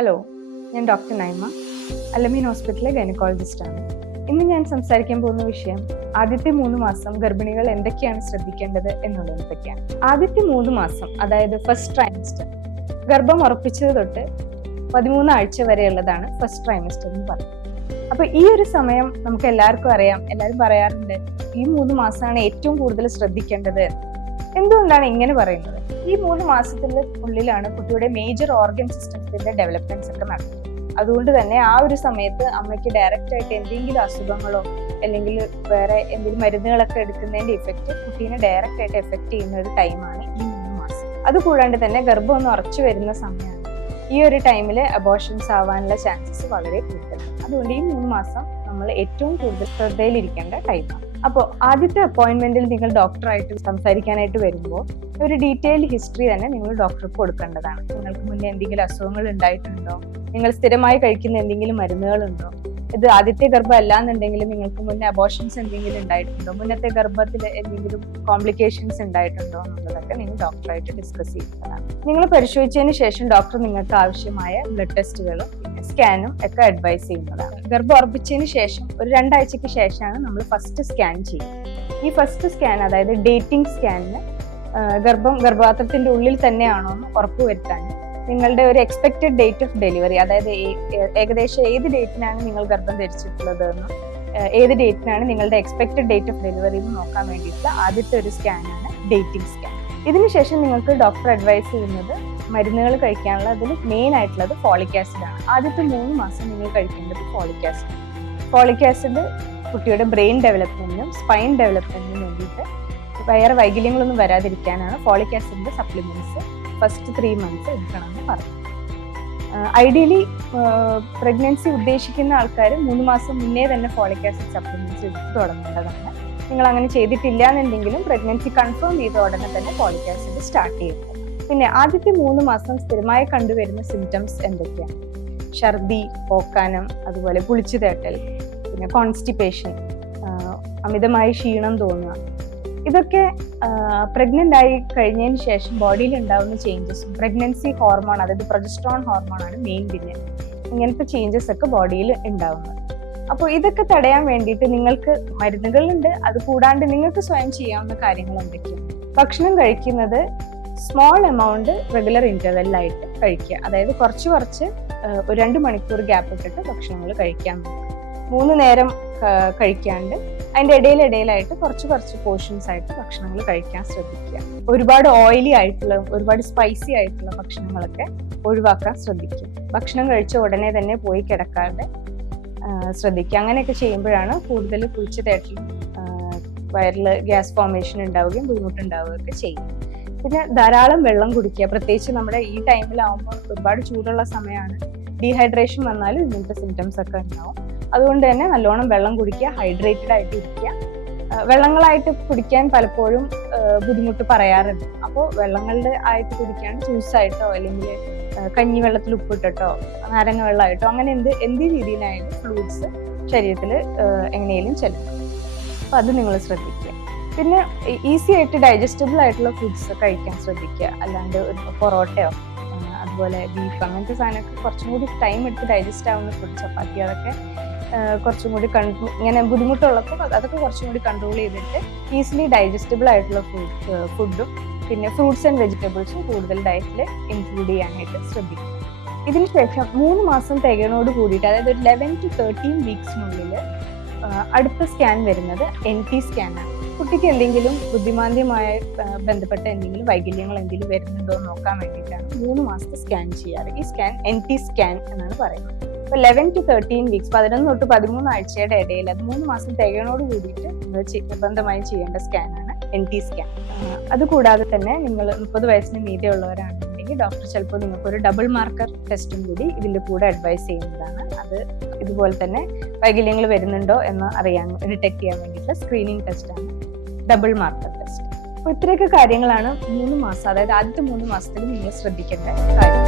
Hello, ഞാൻ doctor നൈമ, അലമീൻ ഹോസ്പിറ്റലിലെ ഗൈനക്കോളജിസ്റ്റാണ്. ഇന്ന് ഞാൻ സംസാരിക്കാൻ പോകുന്ന വിഷയം ആദ്യത്തെ 3 മാസം ഗർഭിണികൾ എന്തൊക്കെയാണ് ശ്രദ്ധിക്കേണ്ടത് എന്നുള്ളതിനെ പറ്റിയാണ്. ആദ്യത്തെ 3 മാസം, അതായത് ഫസ്റ്റ് ട്രൈമസ്റ്റർ, ഗർഭം ഉറപ്പിച്ചത് തൊട്ട് 13 ആഴ്ച വരെയുള്ളതാണ് ഫസ്റ്റ് ട്രൈമസ്റ്റർ എന്ന് പറയുന്നത്. അപ്പൊ ഈ ഒരു സമയം നമുക്ക് എല്ലാവർക്കും അറിയാം, എല്ലാവരും പറയാറുണ്ട് ഈ 3 മാസമാണ് ഏറ്റവും കൂടുതൽ ശ്രദ്ധിക്കേണ്ടത്. എന്തുകൊണ്ടാണ് ഇങ്ങനെ പറയുന്നത്? ഈ 3 മാസത്തിന്റെ ഉള്ളിലാണ് കുട്ടിയുടെ മേജർ ഓർഗൻ സിസ്റ്റത്തിന്റെ ഡെവലപ്മെന്റ്സ് ഒക്കെ നടക്കുന്നത്. അതുകൊണ്ട് തന്നെ ആ ഒരു സമയത്ത് അമ്മയ്ക്ക് ഡയറക്റ്റ് ആയിട്ട് എന്തെങ്കിലും അസുഖങ്ങളോ അല്ലെങ്കിൽ വേറെ എന്തെങ്കിലും മരുന്നുകളൊക്കെ എടുക്കുന്നതിന്റെ ഇഫക്റ്റ് കുട്ടീനെ ഡയറക്റ്റ് ആയിട്ട് എഫക്ട് ചെയ്യുന്ന ഒരു ടൈമാണ് ഈ 3 മാസം. അതുകൂടാണ്ട് തന്നെ ഗർഭം ഒന്ന് ഉറച്ചു വരുന്ന സമയമാണ്. ഈ ഒരു ടൈമിൽ അബോർഷൻസ് ആവാനുള്ള ചാൻസസ് വളരെ കൂടുതലാണ്. അതുകൊണ്ട് ഈ 3 മാസം നമ്മൾ ഏറ്റവും കൂടുതൽ ശ്രദ്ധയിലിരിക്കേണ്ട ടൈമാണ്. അപ്പോൾ ആദ്യത്തെ അപ്പോയിന്റ്മെന്റിൽ നിങ്ങൾ ഡോക്ടറായിട്ട് സംസാരിക്കാനായിട്ട് വരുമ്പോൾ ഒരു ഡീറ്റെയിൽഡ് ഹിസ്റ്ററി തന്നെ നിങ്ങൾ ഡോക്ടർക്ക് കൊടുക്കേണ്ടതാണ്. നിങ്ങൾക്ക് മുന്നേ എന്തെങ്കിലും അസുഖങ്ങൾ ഉണ്ടായിട്ടുണ്ടോ, നിങ്ങൾ സ്ഥിരമായി കഴിക്കുന്ന എന്തെങ്കിലും മരുന്നുകളുണ്ടോ, ഇത് ആദ്യത്തെ ഗർഭം അല്ലാന്നുണ്ടെങ്കിൽ നിങ്ങൾക്ക് മുന്നേ അബോർഷൻസ് എന്തെങ്കിലും ഉണ്ടായിട്ടുണ്ടോ, മുന്നത്തെ ഗർഭത്തിൽ എന്തെങ്കിലും കോംപ്ലിക്കേഷൻസ് ഉണ്ടായിട്ടുണ്ടോ എന്നുള്ളതൊക്കെ നിങ്ങൾ ഡോക്ടറായിട്ട് ഡിസ്കസ് ചെയ്യുന്നതാണ്. നിങ്ങൾ പരിശോധിച്ചതിന് ശേഷം ഡോക്ടർ നിങ്ങൾക്ക് ആവശ്യമായ ബ്ലഡ് ടെസ്റ്റുകളും പിന്നെ സ്കാനും ഒക്കെ അഡ്വൈസ് ചെയ്യുന്നതാണ്. ഗർഭം ഉറപ്പിച്ചതിന് ശേഷം ഒരു 2 ആഴ്ചയ്ക്ക് ശേഷമാണ് നമ്മൾ ഫസ്റ്റ് സ്കാൻ ചെയ്യുന്നത്. ഈ ഫസ്റ്റ് സ്കാൻ, അതായത് ഡേറ്റിംഗ് സ്കാനിന് ഗർഭപാത്രത്തിന്റെ ഉള്ളിൽ തന്നെയാണോ എന്ന് ഉറപ്പുവരുത്താൻ നിങ്ങളുടെ ഒരു എക്സ്പെക്റ്റഡ് ഡേറ്റ് ഓഫ് ഡെലിവറി, അതായത് ഏകദേശം ഏത് ഡേറ്റിനാണ് നിങ്ങൾ ഗർഭം ധരിച്ചിട്ടുള്ളത് എന്നും ഏത് ഡേറ്റിനാണ് നിങ്ങളുടെ എക്സ്പെക്റ്റഡ് ഡേറ്റ് ഓഫ് ഡെലിവറി എന്ന് നോക്കാൻ വേണ്ടിയിട്ടുള്ള ആദ്യത്തെ ഒരു സ്കാനാണ് ഡേറ്റിംഗ് സ്കാൻ. ഇതിനുശേഷം നിങ്ങൾക്ക് ഡോക്ടർ അഡ്വൈസ് ചെയ്യുന്നത് മരുന്നുകൾ കഴിക്കാനുള്ള അതിൽ മെയിൻ ആയിട്ടുള്ളത് ഫോളിക് ആസിഡ് ആണ്. ആദ്യത്തെ 3 മാസം നിങ്ങൾ കഴിക്കേണ്ടത് ഫോളിക് ആസിഡ്. ഫോളിക് ആസിഡ് കുട്ടിയുടെ ബ്രെയിൻ ഡെവലപ്മെന്റിനും സ്പൈൻ ഡെവലപ്മെന്റിനും വേണ്ടിയിട്ട് വേറെ വൈകല്യങ്ങളൊന്നും വരാതിരിക്കാനാണ് ഫോളിക് ആസിഡിന്റെ സപ്ലിമെന്റ്സ് ഫസ്റ്റ് 3 മന്ത്സ് എടുക്കണമെന്ന് പറഞ്ഞു. ഐഡിയലി പ്രഗ്നൻസി ഉദ്ദേശിക്കുന്ന ആൾക്കാർ 3 മാസം മുന്നേ തന്നെ ഫോളിക് ആസിഡ് സപ്ലിമെന്റ്സ് എടുത്ത് തുടങ്ങേണ്ടതാണ്. നിങ്ങൾ അങ്ങനെ ചെയ്തിട്ടില്ല എന്നുണ്ടെങ്കിലും പ്രഗ്നൻസി കൺഫേം ചെയ്ത ഉടനെ തന്നെ ഫോളിക് ആസിഡ് സ്റ്റാർട്ട് ചെയ്യുന്നത്. പിന്നെ ആദ്യത്തെ 3 മാസം സ്ഥിരമായി കണ്ടുവരുന്ന സിംറ്റംസ് എന്തൊക്കെയാണ്? ഛർദി, ഓക്കാനം, അതുപോലെ പുളിച്ചു തേട്ടൽ, പിന്നെ കോൺസ്റ്റിപ്പേഷൻ, അമിതമായ ക്ഷീണം തോന്നുക, ഇതൊക്കെ പ്രഗ്നന്റ് ആയി കഴിഞ്ഞതിന് ശേഷം ബോഡിയിൽ ഉണ്ടാകുന്ന ചേഞ്ചസും പ്രഗ്നൻസി ഹോർമോൺ, അതായത് പ്രൊജസ്ട്രോൺ ഹോർമോൺ ആണ് മെയിൻ വില്ലൻ. ഇങ്ങനത്തെ ചേഞ്ചസ് ഒക്കെ ബോഡിയിൽ ഉണ്ടാവുന്നത്. അപ്പോൾ ഇതൊക്കെ തടയാൻ വേണ്ടിയിട്ട് നിങ്ങൾക്ക് മരുന്നുകളുണ്ട്. അത് കൂടാണ്ട് നിങ്ങൾക്ക് സ്വയം ചെയ്യാവുന്ന കാര്യങ്ങൾ എന്തൊക്കെയാണ്? ഭക്ഷണം കഴിക്കുന്നത് സ്മോൾ എമൗണ്ട് റെഗുലർ ഇന്റർവെല്ലായിട്ട് കഴിക്കുക. അതായത് കുറച്ച് ഒരു 2 മണിക്കൂർ ഗ്യാപ്പ് ഇട്ടിട്ട് ഭക്ഷണങ്ങൾ കഴിക്കാൻ നോക്കുക. 3 നേരം കഴിക്കാണ്ട് അതിൻ്റെ ഇടയിലായിട്ട് കുറച്ച് പോർഷൻസ് ആയിട്ട് ഭക്ഷണങ്ങൾ കഴിക്കാൻ ശ്രദ്ധിക്കുക. ഒരുപാട് ഓയിലി ആയിട്ടുള്ള, ഒരുപാട് സ്പൈസി ആയിട്ടുള്ള ഭക്ഷണങ്ങളൊക്കെ ഒഴിവാക്കാൻ ശ്രദ്ധിക്കുക. ഭക്ഷണം കഴിച്ച ഉടനെ തന്നെ പോയി കിടക്കാതെ ശ്രദ്ധിക്കുക. അങ്ങനെയൊക്കെ ചെയ്യുമ്പോഴാണ് കൂടുതൽ കുളിച്ചു തേട്ടലും വയറിൽ ഗ്യാസ് ഫോർമേഷൻ ഉണ്ടാവുകയും ബുദ്ധിമുട്ടുണ്ടാവുകയൊക്കെ ചെയ്യും. പിന്നെ ധാരാളം വെള്ളം കുടിക്കുക. പ്രത്യേകിച്ച് നമ്മുടെ ഈ ടൈമിലാവുമ്പോൾ ഒരുപാട് ചൂടുള്ള സമയമാണ്. ഡീഹൈഡ്രേഷൻ വന്നാലും ഇങ്ങനത്തെ സിംറ്റംസ് ഒക്കെ ഉണ്ടാവും. അതുകൊണ്ട് തന്നെ നല്ലോണം വെള്ളം കുടിക്കുക, ഹൈഡ്രേറ്റഡ് ആയിട്ട് ഇരിക്കുക. വെള്ളങ്ങളായിട്ട് കുടിക്കാൻ പലപ്പോഴും ബുദ്ധിമുട്ട് പറയാറുണ്ട്. അപ്പോൾ വെള്ളങ്ങളുടെ ആയിട്ട് കുടിക്കാണ്ട് ജ്യൂസായിട്ടോ അല്ലെങ്കിൽ കഞ്ഞിവെള്ളത്തിൽ ഉപ്പിട്ടിട്ടോ നാരങ്ങ വെള്ളമായിട്ടോ അങ്ങനെ എന്ത് രീതിയിലായാലും ഫ്ലൂയിഡ്സ് ശരീരത്തിൽ എങ്ങനെയും ചെല്ലും. അപ്പം അത് നിങ്ങൾ ശ്രദ്ധിക്കുക. പിന്നെ ഈസി ആയിട്ട് ഡൈജസ്റ്റബിൾ ആയിട്ടുള്ള ഫുഡ്സ് കഴിക്കാൻ ശ്രദ്ധിക്കുക. അല്ലാണ്ട് ഒരു പൊറോട്ടയോ അതുപോലെ ബീഫ് അങ്ങനത്തെ സാധനമൊക്കെ കുറച്ചും കൂടി ടൈം എടുത്ത് ഡൈജസ്റ്റ് ആവുന്ന ഫുഡ്, ചപ്പാത്തി, അതൊക്കെ കുറച്ചും കൂടി ഇങ്ങനെ ബുദ്ധിമുട്ടുള്ളപ്പോൾ അതൊക്കെ കുറച്ചും കൂടി കൺട്രോൾ ചെയ്തിട്ട് ഈസിലി ഡൈജസ്റ്റബിൾ ആയിട്ടുള്ള ഫുഡും പിന്നെ ഫ്രൂട്ട്സ് ആൻഡ് വെജിറ്റബിൾസും കൂടുതൽ ഡയറ്റിൽ ഇൻക്ലൂഡ് ചെയ്യാനായിട്ട് ശ്രദ്ധിക്കുക. ഇതിനുശേഷം 3 മാസം തികയോട് കൂടിയിട്ട്, അതായത് ഒരു 11 to 13 വീക്സിനുള്ളിൽ അടുത്ത സ്കാൻ വരുന്നത് NT സ്കാനാണ്. കുട്ടിക്ക് എന്തെങ്കിലും ബുദ്ധിമാന്ദ്യമായി ബന്ധപ്പെട്ട എന്തെങ്കിലും വൈകല്യങ്ങൾ എന്തെങ്കിലും വരുന്നുണ്ടോ എന്ന് നോക്കാൻ വേണ്ടിയിട്ടാണ് 3 മാസത്തെ സ്കാൻ ചെയ്യാറ്. ഈ സ്കാൻ NT സ്കാൻ എന്നാണ് പറയുന്നത്. അപ്പോൾ 11 to 13 വീക്സ്, 11 തൊട്ട് 13 ആഴ്ചയുടെ ഇടയിൽ, അത് 3 മാസം തികയോട് കൂടിയിട്ട് നിർബന്ധമായും ചെയ്യേണ്ട സ്കാനാണ് NT സ്കാൻ. അതുകൂടാതെ തന്നെ നിങ്ങൾ 30 വയസ്സിന് മീതെ ഉള്ളവരാണെന്നുണ്ടെങ്കിൽ ഡോക്ടർ ചിലപ്പോൾ നിങ്ങൾക്ക് ഒരു ഡബിൾ മാർക്കർ ടെസ്റ്റും കൂടി ഇതിൻ്റെ കൂടെ അഡ്വൈസ് ചെയ്യുന്നതാണ്. അത് ഇതുപോലെ തന്നെ വൈകല്യങ്ങൾ വരുന്നുണ്ടോ എന്ന് ഡിറ്റക്ട് ചെയ്യാൻ വേണ്ടിയിട്ടുള്ള സ്ക്രീനിങ് ടെസ്റ്റാണ് ഡബിൾ മാർക്കർ ടെസ്റ്റ്. അപ്പോൾ ഇത്രയൊക്കെ കാര്യങ്ങളാണ് 3 മാസം, അതായത് ആദ്യത്തെ 3 മാസത്തിൽ നിങ്ങൾ ശ്രദ്ധിക്കേണ്ട കാര്യം.